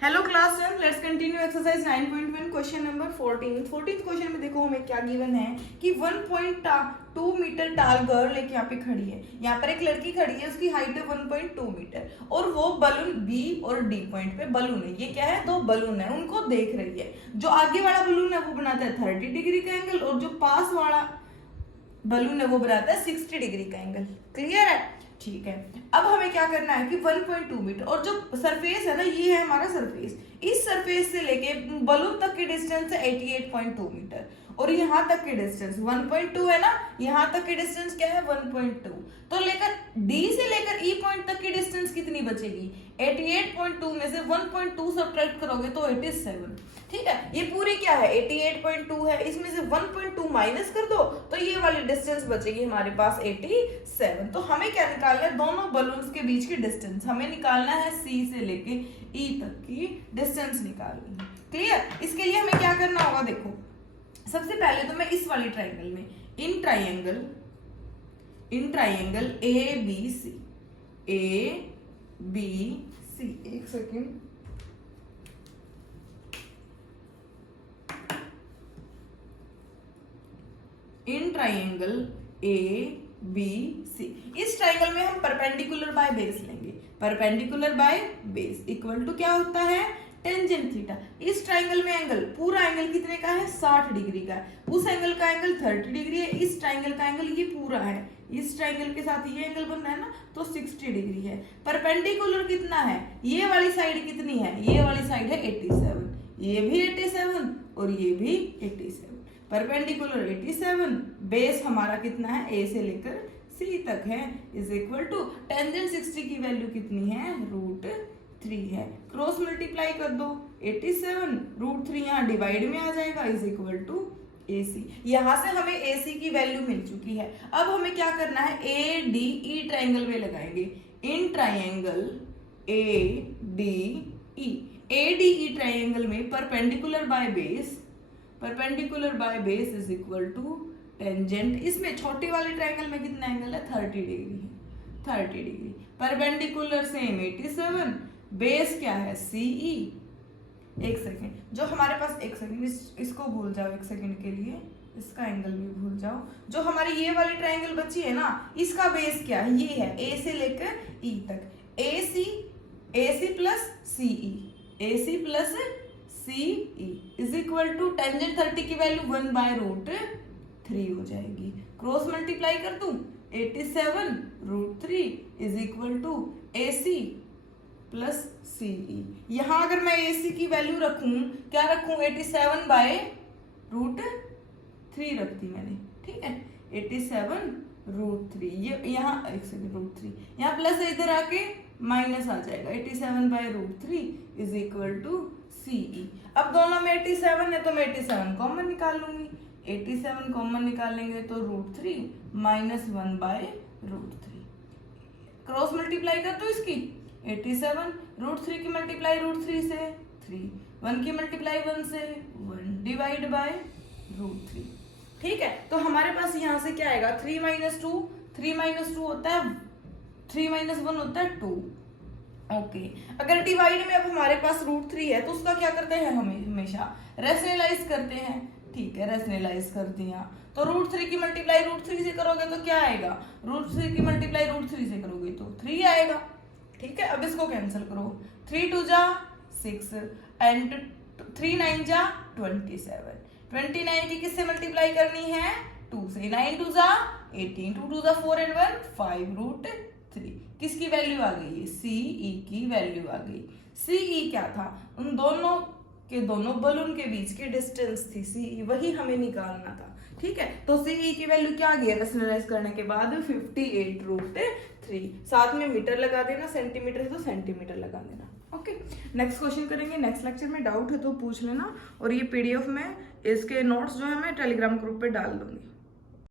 Hello class 10, let's continue exercise 9.1 question number 14। 14th question में देखो हमें क्या गिवन है कि 1.2 मीटर टाल गर्ल एक यहाँ पे खड़ी है। यहाँ पर एक लड़की खड़ी है, उसकी हाइट है 1.2 मीटर और वो बलून बी और डी पॉइंट पे बलून है। ये क्या है? दो बलून है, उनको देख रही है। जो आगे वाला बलून है वो बनाता है 30 डिग्री का एंगल और जो पास वाला बलून है वो बनाता है 60 डिग्री का एंगल। क्लियर है? ठीक है। अब हमें क्या करना है कि 1.2 मीटर और जो सरफेस है ना, ये है हमारा सरफेस। इस सरफेस से लेके बलून तक की डिस्टेंस है 88.2 मीटर और यहाँ तक की डिस्टेंस 1.2 है ना। यहाँ तक की डिस्टेंस क्या है? 1.2। तो लेकर डी से लेकर ई पॉइंट तक की डिस्टेंस कितनी बचेगी? 88.2 में से 1.2 सब्ट्रैक्ट करोगे तो 87। ठीक है, ये पूरी क्या है? 88.2 है, इसमें से 1.2 माइनस कर दो तो ये वाली डिस्टेंस बचेगी हमारे पास 87। तो हमें क्या निकालना है? दोनों बलून्स के बीच की डिस्टेंस हमें निकालना है। सी से लेके ई तक की डिस्टेंस निकालनी है। क्लियर? इसके लिए हमें क्या करना होगा? देखो, सबसे पहले तो मैं इस वाली ट्राइंगल में इन ट्राइंगल ए बी सी एक second, in triangle A B C, इस ट्राइंगल में हम परपेंडिकुलर बाय बेस लेंगे। Perpendicular by base equal to क्या होता है? Tangent theta. इस ट्राइंगल में एंगल, पूरा एंगल कितने का है? 60 डिग्री का है। उस एंगल का एंगल 30 डिग्री है। इस ट्राइंगल का एंगल ये पूरा है, इस ट्राइंगल के साथ ये एंगल बन रहा है ना, तो 60 डिग्री है। परपेंडिकुलर कितना है? ये वाली साइड कितनी है? ये वाली साइड है 87, ये भी 87 और ये भी 87। परपेंडिकुलर 87, बेस हमारा कितना है? ए से लेकर सी तक है, इज इक्वल टू टेंजेंट 60 की वैल्यू कितनी है? √3 है। क्रॉस मल्टीप्लाई कर दो, 87 √3 यहाँ डिवाइड में आ जाएगा, इज इक्वल टू AC। यहां से हमें AC की वैल्यू मिल चुकी है। अब हमें क्या करना है? ADE ट्राइंगल में लगाएंगे। इन ट्राइंगल ADE ट्राइंगल में perpendicular by base is equal to tangent. इसमें छोटे वाले ट्राइंगल में कितना एंगल है? 30 डिग्री है, 30 डिग्री। परपेंडिकुलर सेम 87, बेस क्या है? CE। एक सेकेंड, जो हमारे पास, एक सेकेंड, इसको भूल जाओ एक सेकेंड के लिए, इसका एंगल भी भूल जाओ। जो हमारी ये वाली ट्राइंगल बची है ना, इसका बेस क्या है? ये है, ए से लेकर ई तक। AC plus CE is equal to tangent 30 की वैल्यू 1/√3 हो जाएगी। क्रॉस मल्टीप्लाई कर दूं, 87 √3 is equal to AC plus CE। यहां अगर मैं AC की वैल्यू रखूं, क्या रखूं? 87/√3 रखती मैंने। ठीक है, 87√3, ये यहाँ एक सेकेंड, √3 यहाँ प्लस इधर आके माइनस आ जाएगा। 87/√3 इज इक्वल टू CE। अब दोनों में 87 है तो मैं 87 कॉमन निकाल लूंगी। 87 कॉमन निकालेंगे तो √3 माइनस 1/√3। क्रॉस मल्टीप्लाई कर दो इसकी, 87 √3 की मल्टीप्लाई √3 से 3, 1 की मल्टीप्लाई 1 से 1 डिवाइड बाय √3। ठीक है, तो हमारे पास यहाँ से क्या आएगा? 3 - 2 होता है, 3 - 1 होता है 2। ओके, अगर डिवाइड में अब हमारे पास √3 है तो उसका क्या करते हैं? हमें हमेशा रैशनलाइज करते हैं। ठीक है, रैशनलाइज कर दिया तो √3 की मल्टीप्लाई √3 से करोगे तो क्या आएगा? √3 की मल्टीप्लाई √3 से करोगे तो 3 आएगा। ठीक है, अब इसको कैंसिल करो, 3 2 जा 6 एंड 3 9 जा 27। 29 की किससे मल्टीप्लाई करनी है? 2 से। 9 2 जा 18, 2 2 जा 4 एंड 1 5 √3। किसकी वैल्यू आ गई? CE की वैल्यू आ गई। CE क्या था? उन दोनों के दोनों बलून के बीच की डिस्टेंस थी CE, वही हमें निकालना था। ठीक है, तो CE की वैल्यू क्या आ गई? रैशनलाइज करने के बाद 58√3। साथ में मीटर लगा देना, सेंटीमीटर है तो सेंटीमीटर लगा देना। ओके, नेक्स्ट क्वेश्चन करेंगे नेक्स्ट लेक्चर में। डाउट है तो पूछ लेना और ये PDF में इसके नोट्स जो है मैं टेलीग्राम ग्रुप पे डाल दूंगी।